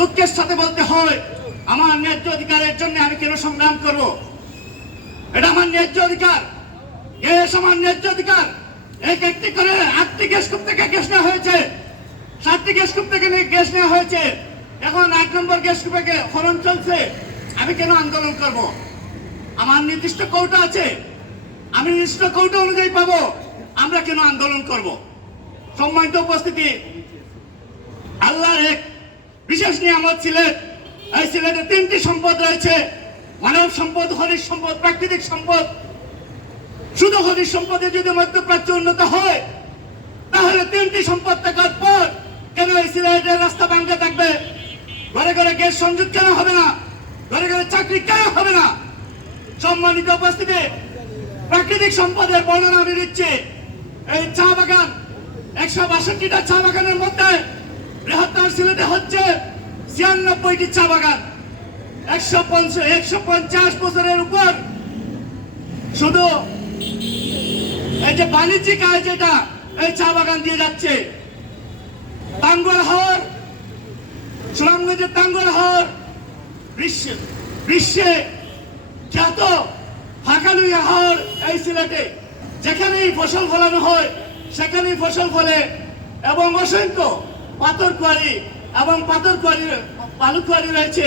দুঃখের সাথে বলতে হয়, আমার ন্যায্য অধিকারের জন্য আমি কেন সংগ্রাম করব? এটা আমার ন্যায্য অধিকার, গ্যাস আমার ন্যায্য অধিকার। একটি করে 8টি গ্যাস কূপ থেকে গ্যাস নেওয়া হয়েছে, 7টি গ্যাস কূপ থেকে গ্যাস নেওয়া হয়েছে, এখন 8 নম্বর গ্যাস কূপে খনন চলছে। আমি কেন আন্দোলন করব? আমার নির্দিষ্ট কোটা আছে, আমি নির্দিষ্ট কোটা অনুযায়ী পাবো, আমরা কেন আন্দোলন করব? সম্মানিত উপস্থিতি, আল্লাহর এক বিশেষ নিয়ামত সিলেট। এই সিলেটে 3টি সম্পদ রয়েছে: মানব সম্পদ, খনিজ সম্পদ, প্রাকৃতিক সম্পদ। শুধু খনিজ সম্পদে যদি মধ্যপ্রাচ্য উন্নত হয়, তাহলে 3টি সম্পদ থাকার পর কেন এই সিলেটের রাস্তা ভাঙ্গা থাকবে? ঘরে ঘরে গ্যাস সংযোগ কেন হবে না? ঘরে ঘরে চাকরি কেন হবে না? সম্মানিত উপস্থিতি, প্রাকৃতিক সম্পদের বর্ণনা আমি দিচ্ছি। এই চা বাগান, 162টা চা বাগানের মধ্যে বৃহত্তর সিলেটে হচ্ছে 96টি চা বাগান। 150 বছরের উপর শুধু এই যে বাণিজ্যিক আয় যেটা এই চা বাগান দিয়ে যাচ্ছে। টাঙ্গুয়ার হাওর, সুনামগঞ্জের টাঙ্গুয়ার হাওর বিশ্বে খ্যাত ফাঁকালুইয়া হাওর এই সিলেটে। যেখানেই ফসল ফলানো হয় সেখানেই ফসল ফলে, এবং অসংখ্য পাথর কোয়ারি এবং বালু কোয়ারি রয়েছে।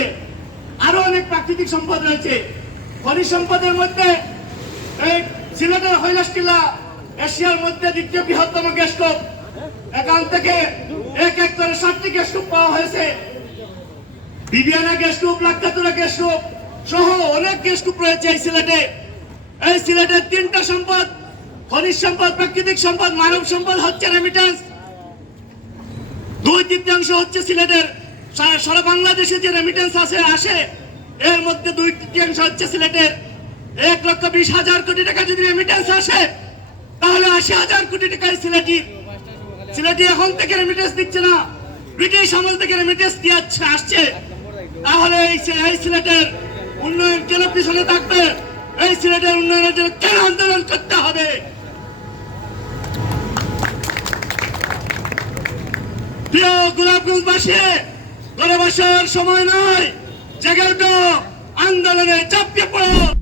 আরো অনেক প্রাকৃতিক সম্পদ রয়েছে। খনিজ সম্পদের মধ্যে এই সিলেটের হৈলাসটিলা এশিয়ার মধ্যে 2য় বৃহত্তম গ্যাস কূপ। এখান থেকে এক করে 7টি গ্যাস কূপ পাওয়া হয়েছে। বিবিয়ানা গ্যাস কূপ, লাক্কাতুরা গ্যাস কূপ সহ অনেক গ্যাস কূপ রয়েছে এই সিলেটে। এই সিলেটের 3টা সম্পদ, খনিজ সম্পদ, প্রাকৃতিক সম্পদ, মানব সম্পদ হচ্ছে রেমিটেন্স। 2/3 হচ্ছে সিলেটের। সারা বাংলাদেশে যে রেমিটেন্স আসে এর মধ্যে 2/3 হচ্ছে সিলেটের। 1,20,000 কোটি টাকা যদি রেমিটেন্স আসে, তাহলে 80,000 কোটি টাকায় সিলেটি এখন থেকে রেমিটেন্স দিচ্ছে না, ব্রিটিশ আমল থেকে রেমিটেন্স দিয়ে আসছে। তাহলে এই সিলেটের উন্নয়ন কেন পিছনে থাকবে? এই সিলেটের উন্নয়নের জন্য কেন আন্দোলন করতে হবে? প্রিয় গোলাপগঞ্জবাসী, ঘরে বসার সময় নয়, জেগে ওঠো, আন্দোলনে ঝাঁপিয়ে পড়ো।